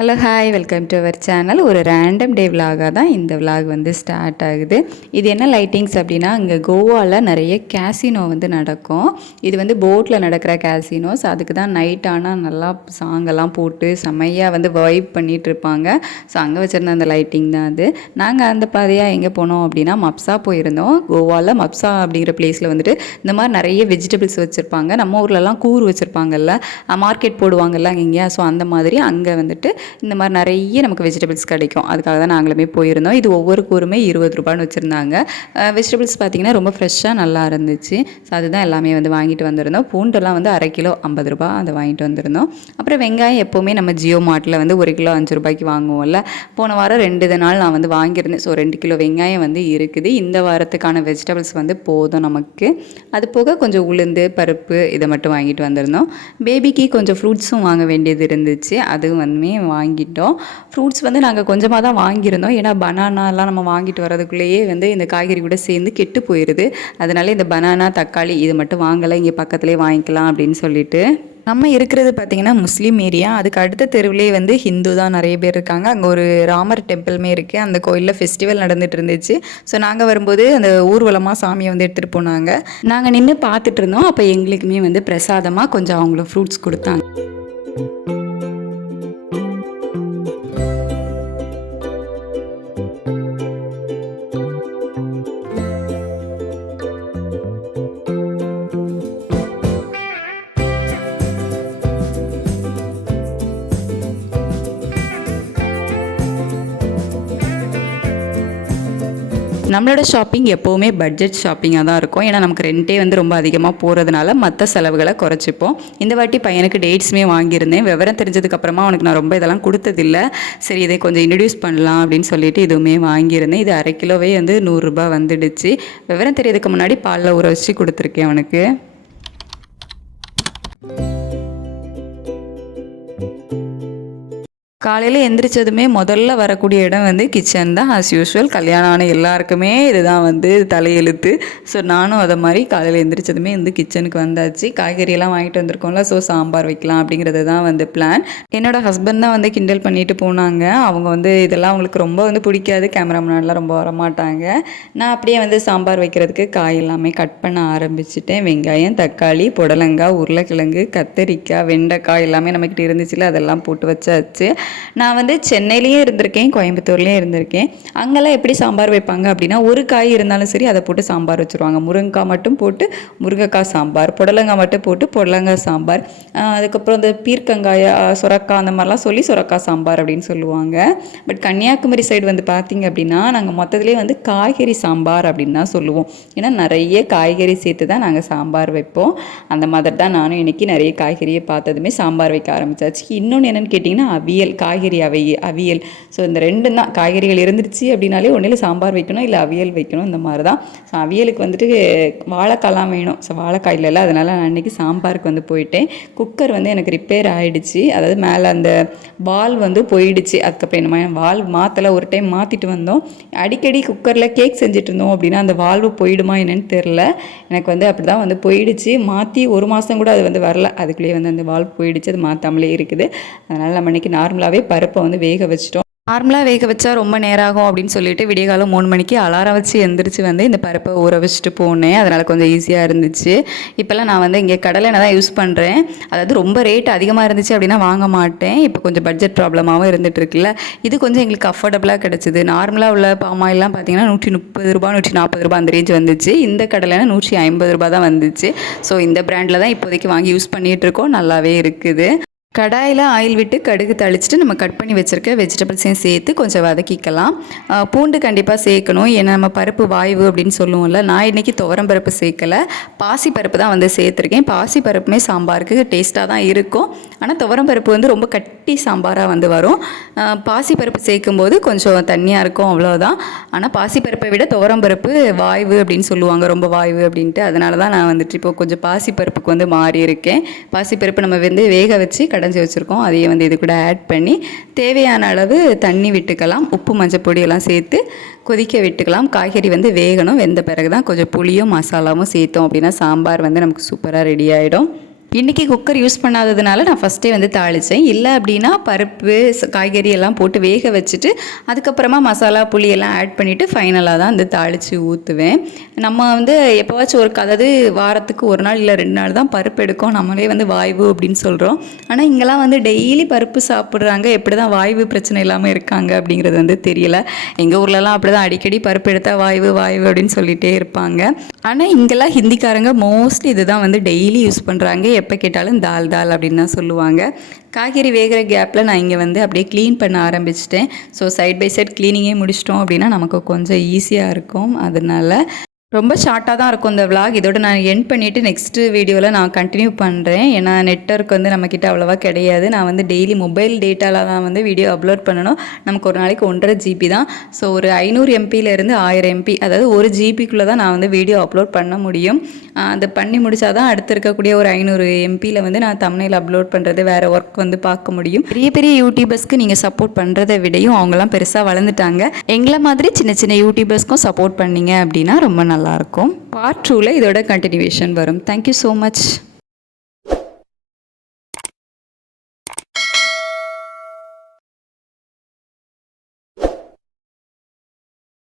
Hello hi welcome to our channel. ஒரு random day விலாகாக தான் இந்த விலாக் வந்து ஸ்டார்ட் ஆகுது. இது என்ன லைட்டிங்ஸ் அப்படின்னா, இங்கே கோவாவில் நிறைய கேசினோ வந்து நடக்கும். இது வந்து போட்டில் நடக்கிற கேசினோஸ். அதுக்கு தான் நைட் ஆனால் நல்லா சாங்கெல்லாம் போட்டு செம்மையாக வந்து வைப் பண்ணிகிட்டு இருப்பாங்க. ஸோ அங்கே வச்சுருந்த அந்த லைட்டிங் தான் அது. நாங்கள் அந்த பாதையாக எங்கே போனோம் அப்படின்னா மப்சா போயிருந்தோம். கோவாவில் மப்சா அப்படிங்கிற பிளேஸில் வந்துட்டு இந்த மாதிரி நிறைய வெஜிடபிள்ஸ் வச்சுருப்பாங்க. நம்ம ஊர்லலாம் கூறு வச்சுருப்பாங்கல்ல, மார்க்கெட் போடுவாங்கல்ல இங்கே. ஸோ அந்த மாதிரி அங்கே வந்துட்டு இந்த மாதிரி நிறைய நமக்கு வெஜிடபிள்ஸ் கிடைக்கும். அதுக்காக தான் நாங்களுமே போயிருந்தோம். இது ஒவ்வொரு கூறுமே 20 ரூபான்னு வச்சுருந்தாங்க. வெஜிடபிள்ஸ் பார்த்திங்கன்னா ரொம்ப ஃப்ரெஷ்ஷாக நல்லா இருந்துச்சு. ஸோ அதுதான் எல்லாமே வந்து வாங்கிட்டு வந்திருந்தோம். பூண்டெல்லாம் வந்து அரை கிலோ 50 ரூபா அதை வாங்கிட்டு வந்திருந்தோம். அப்புறம் வெங்காயம் எப்போவுமே நம்ம ஜியோ மார்ட்டில் வந்து 1 கிலோ 5 ரூபாய்க்கு வாங்குவோம்ல. போன வாரம் 2 நாள் நான் வந்து வாங்கியிருந்தேன். ஸோ 2 கிலோ வெங்காயம் வந்து இருக்குது. இந்த வாரத்துக்கான வெஜிடபிள்ஸ் வந்து போதும் நமக்கு. அது போக கொஞ்சம் உளுந்து பருப்பு இதை மட்டும் வாங்கிட்டு வந்திருந்தோம். பேபிக்கு கொஞ்சம் ஃப்ரூட்ஸும் வாங்க வேண்டியது இருந்துச்சு. அதுவும் வந்து வாங்கிட்டோம். ஃப்ரூட்ஸ் வந்து நாங்கள் கொஞ்சமாக தான் வாங்கியிருந்தோம். ஏன்னா பனானாலாம் நம்ம வாங்கிட்டு வரதுக்குள்ளேயே வந்து இந்த காய்கறி கூட சேர்ந்து கெட்டு போயிடுது. அதனால இந்த பனானா தக்காளி இது மட்டும் வாங்கலை, இங்கே பக்கத்துலேயே வாங்கிக்கலாம் அப்படின்னு சொல்லிட்டு. நம்ம இருக்கிறது பார்த்திங்கன்னா முஸ்லீம் ஏரியா. அதுக்கு அடுத்த தெருவிலே வந்து ஹிந்து தான் நிறைய பேர் இருக்காங்க. அங்கே ஒரு ராமர் டெம்பிளுமே இருக்குது. அந்த கோயிலில் ஃபெஸ்டிவல் நடந்துகிட்டு இருந்துச்சு. ஸோ நாங்கள் வரும்போது அந்த ஊர்வலமாக சாமியை வந்து எடுத்துகிட்டு போனாங்க. நாங்கள் நின்று பார்த்துட்டு இருந்தோம். அப்போ எங்களுக்குமே வந்து பிரசாதமாக கொஞ்சம் அவங்களுக்கு ஃப்ரூட்ஸ் கொடுத்தாங்க. நம்மளோட ஷாப்பிங் எப்போவுமே பட்ஜெட் ஷாப்பிங்காக தான் இருக்கும். ஏன்னா நமக்கு ரெண்டே வந்து ரொம்ப அதிகமாக போகிறதுனால மற்ற செலவுகளை குறைச்சிப்போம். இந்த வாட்டி பையனுக்கு டேட்ஸுமே வாங்கியிருந்தேன். விவரம் தெரிஞ்சதுக்கப்புறமா அவனுக்கு நான் ரொம்ப இதெல்லாம் கொடுத்ததில்லை. சரி இதை கொஞ்சம் இன்ட்ரடியூஸ் பண்ணலாம் அப்படின்னு சொல்லிட்டு இதுவுமே வாங்கியிருந்தேன். இது அரை கிலோவே வந்து 100 ரூபா வந்துடுச்சு. விவரம் தெரியறதுக்கு முன்னாடி பாலில் ஊற வச்சு கொடுத்துருக்கேன் அவனுக்கு. காலையில் எந்திரிச்சதுமே முதல்ல வரக்கூடிய இடம் வந்து கிச்சன் தான். ஆஸ் யூஷுவல் கல்யாணம் ஆன எல்லாருக்குமே இதுதான் வந்து தலையெழுத்து. ஸோ நானும் அதை மாதிரி காலையில் எந்திரிச்சதுமே வந்து கிச்சனுக்கு வந்தாச்சு. காய்கறியெல்லாம் வாங்கிட்டு வந்திருக்கோம்ல, ஸோ சாம்பார் வைக்கலாம் அப்படிங்கிறது தான் வந்து பிளான். என்னோடய ஹஸ்பண்ட் தான் வந்து கிண்டல் பண்ணிட்டு போனாங்க. அவங்க வந்து இதெல்லாம் அவங்களுக்கு ரொம்ப வந்து பிடிக்காது, கேமரா முன்னாடிலாம் ரொம்ப வரமாட்டாங்க. நான் அப்படியே வந்து சாம்பார் வைக்கிறதுக்கு காய் எல்லாமே கட் பண்ண ஆரம்பிச்சிட்டேன். வெங்காயம், தக்காளி, புடலங்காய், உருளைக்கிழங்கு, கத்தரிக்காய், வெண்டைக்காய் எல்லாமே நம்மக்கிட்ட இருந்துச்சுல, அதெல்லாம் போட்டு வச்சாச்சு. நான் வந்து சென்னையிலேயே இருந்திருக்கேன், கோயம்புத்தூர்லேயே இருந்திருக்கேன். அங்கெல்லாம் எப்படி சாம்பார் வைப்பாங்க அப்படின்னா, ஒரு காய் இருந்தாலும் சரி அதை போட்டு சாம்பார் வச்சுருவாங்க. முருங்கைக்காய் மட்டும் போட்டு முருங்கைக்காய் சாம்பார், புடலங்காய் மட்டும் போட்டு புடலங்காய் சாம்பார், அதுக்கப்புறம் இந்த பீர்க்கங்காய், சுரக்காய் அந்த மாதிரிலாம் சொல்லி சுரக்காய் சாம்பார் அப்படின்னு சொல்லுவாங்க. பட் கன்னியாகுமரி சைடு வந்து பார்த்திங்க அப்படின்னா நாங்கள் மொத்தத்திலே வந்து காய்கறி சாம்பார் அப்படின்னு தான் சொல்லுவோம். ஏன்னா நிறைய காய்கறி சேர்த்து தான் நாங்கள் சாம்பார் வைப்போம். அந்த மாதிரி தான் நானும் இன்றைக்கி நிறைய காய்கறியை பார்த்ததுமே சாம்பார் வைக்க ஆரம்பித்தாச்சு. இன்னொன்று என்னென்னு கேட்டிங்கன்னா அவியல், காய்கறி அவியல். ஸோ இந்த ரெண்டும் தான். காய்கறிகள் இருந்துருச்சு அப்படின்னாலே ஒன்றில் சாம்பார் வைக்கணும், இல்லை அவியல் வைக்கணும், இந்த மாதிரி தான். ஸோ அவியலுக்கு வந்துட்டு வாழைக்காய்லாம் வேணும். ஸோ வாழைக்காய் இல்லைல்ல, அதனால் நான் அன்றைக்கி சாம்பாருக்கு வந்து போயிட்டேன். குக்கர் வந்து எனக்கு ரிப்பேர் ஆகிடுச்சு. அதாவது மேலே அந்த வால் வந்து போயிடுச்சு. அதுக்கப்புறம் என்ன வால் மாற்றலை, ஒரு டைம் மாற்றிட்டு வந்தோம். அடிக்கடி குக்கரில் கேக் செஞ்சுட்டு இருந்தோம் அப்படின்னா அந்த வால்வு போயிடுமா என்னன்னு தெரில. எனக்கு வந்து அப்படி தான் வந்து போயிடுச்சு. மாற்றி 1 மாதம் கூட அது வந்து வரல, அதுக்குள்ளேயே வந்து அந்த வால்வு போயிடுச்சு. அது மாற்றாமலே இருக்குது. அதனால் நம்ம இன்றைக்கி நார்மலாகவே பருப்பை வந்து வேக வச்சிட்டோம். நார்மலாக வேக வச்சா ரொம்ப நேரம் ஆகும் அப்படின்னு சொல்லிட்டு விடியகாலம் 3 மணிக்கு அலாரம் வச்சு எந்திரிச்சு வந்து இந்த பருப்பை ஊற வச்சுட்டு போனேன். அதனால் கொஞ்சம் ஈஸியாக இருந்துச்சு. இப்போல்லாம் நான் வந்து இங்கே கடலெண்ணெய் தான் யூஸ் பண்ணுறேன். அதாவது ரொம்ப ரேட் அதிகமாக இருந்துச்சு அப்படின்னா வாங்க மாட்டேன். இப்போ கொஞ்சம் பட்ஜெட் ப்ராப்ளமாகவும் இருந்துகிட்டு இருக்குல்ல, இது கொஞ்சம் எங்களுக்கு அஃபோர்டபுளாக கிடச்சிது. நார்மலாக உள்ள பாமாயிலாம் பார்த்தீங்கன்னா 130 ரூபா 140 ரூபா அந்த ரேஞ்ச் வந்துச்சு. இந்த கடலெண்ணெய் 150 ரூபா தான் வந்துச்சு. ஸோ இந்த பிராண்டில் தான் இப்போதைக்கு வாங்கி யூஸ் பண்ணிகிட்ருக்கோம். நல்லாவே இருக்குது. கடாயில் ஆயில் விட்டு கடுகு தளிச்சிட்டு நம்ம கட் பண்ணி வச்சுருக்க வெஜிடபிள்ஸையும் சேர்த்து கொஞ்சம் வதக்கிக்கலாம். பூண்டு கண்டிப்பாக சேர்க்கணும். ஏன்னா நம்ம பருப்பு வாய்வு அப்படின்னு சொல்லுவோம்ல. நான் இன்றைக்கி துவரம் பருப்பு சேர்க்கலை, பாசி பருப்பு தான் வந்து சேர்த்துருக்கேன். பாசி பருப்புமே சாம்பாருக்கு டேஸ்ட்டாக தான் இருக்கும். ஆனால் துவரம் பருப்பு வந்து ரொம்ப கட்டி சாம்பாராக வந்து வரும். பாசி பருப்பு சேர்க்கும்போது கொஞ்சம் தண்ணியாக இருக்கும், அவ்வளோதான். ஆனால் பாசி பருப்பை விட துவரம் பருப்பு வாய்வு அப்படின்னு சொல்லுவாங்க, ரொம்ப வாய்வு அப்படின்ட்டு. அதனால தான் நான் வந்துட்டு இப்போ கொஞ்சம் பாசி பருப்புக்கு வந்து மாறி இருக்கேன். பாசி பருப்பு நம்ம வந்து வேக வச்சு கடைஞ்சி வச்சுருக்கோம். அதையே வந்து இது கூட ஆட் பண்ணி தேவையான அளவு தண்ணி விட்டுக்கலாம். உப்பு மஞ்சள் பொடியெல்லாம் சேர்த்து கொதிக்க விட்டுக்கலாம். காய்கறி வந்து வேகணும். வெந்த பிறகு தான் கொஞ்சம் புளியும் மசாலாவும் சேர்த்தோம் அப்படின்னா சாம்பார் வந்து நமக்கு சூப்பராக ரெடி ஆகிடும். இன்றைக்கி குக்கர் யூஸ் பண்ணாததுனால நான் ஃபஸ்ட்டே வந்து தாளித்தேன். இல்லை அப்படின்னா பருப்பு காய்கறி எல்லாம் போட்டு வேக வச்சுட்டு அதுக்கப்புறமா மசாலா புளி எல்லாம் ஆட் பண்ணிவிட்டு ஃபைனலாக தான் வந்து தாளித்து ஊற்றுவேன். நம்ம வந்து எப்போவாச்சும் அதாவது வாரத்துக்கு 1 நாள் இல்லை 2 நாள் தான் பருப்பு எடுக்கும். நம்மளே வந்து வாய்வு அப்படின்னு சொல்கிறோம். ஆனால் இங்கெல்லாம் வந்து டெய்லி பருப்பு சாப்பிட்றாங்க. எப்படி தான் வாய்வு பிரச்சனை இல்லாமல் இருக்காங்க அப்படிங்கிறது வந்து தெரியல. எங்கள் ஊர்லலாம் அப்படி தான் அடிக்கடி பருப்பு எடுத்தால் வாய்வு வாய்வு அப்படின்னு சொல்லிகிட்டே இருப்பாங்க. ஆனால் இங்கெல்லாம் ஹிந்திக்காரங்க மோஸ்ட்லி இதுதான் வந்து டெய்லி யூஸ் பண்ணுறாங்க. எப்போ கேட்டாலும் தால் தால் அப்படின்னு தான் சொல்லுவாங்க. காய்கறி வேகிற கேப்பில் நான் இங்கே வந்து அப்படியே க்ளீன் பண்ண ஆரம்பிச்சிட்டேன். ஸோ சைட் பை சைட் க்ளீனிங்கே முடிச்சிட்டோம் அப்படின்னா நமக்கு கொஞ்சம் ஈஸியாக இருக்கும். அதனால ரொம்ப ஷார்ட்டாக தான் இருக்கும் இந்த விளாக். இதோட நான் எண்ட் பண்ணிவிட்டு நெக்ஸ்ட்டு வீடியோவில் நான் கண்டினியூ பண்ணுறேன். ஏன்னா நெட்வொர்க் வந்து நம்மக்கிட்ட அவ்வளோவா கிடையாது. நான் வந்து டெய்லி மொபைல் டேட்டாவில் தான் வந்து வீடியோ அப்லோட் பண்ணணும். நமக்கு ஒரு நாளைக்கு 1.5 GB தான். ஸோ ஒரு 500 MPலேருந்து 1000 MP, அதாவது 1 GBக்குள்ளே தான் நான் வந்து வீடியோ அப்லோட் பண்ண முடியும். அதை பண்ணி முடித்தா தான் அடுத்து இருக்கக்கூடிய ஒரு 500 MPயில் வந்து நான் தம்ப்நெயில் அப்லோட் பண்ணுறது வேறு ஒர்க் வந்து பார்க்க முடியும். பெரிய பெரிய யூடியூபர்ஸ்க்கு நீங்கள் சப்போர்ட் பண்ணுறதை விடையும் அவங்களாம் பெருசாக வளர்ந்துட்டாங்க. எங்களை மாதிரி சின்ன சின்ன யூடியூபர்ஸ்க்கும் சப்போர்ட் பண்ணிங்க அப்படின்னா ரொம்ப நல்லாயிருக்கும். பார்ட் 2ல இதோட கண்டினியூவேஷன் வரும். Thank you so much.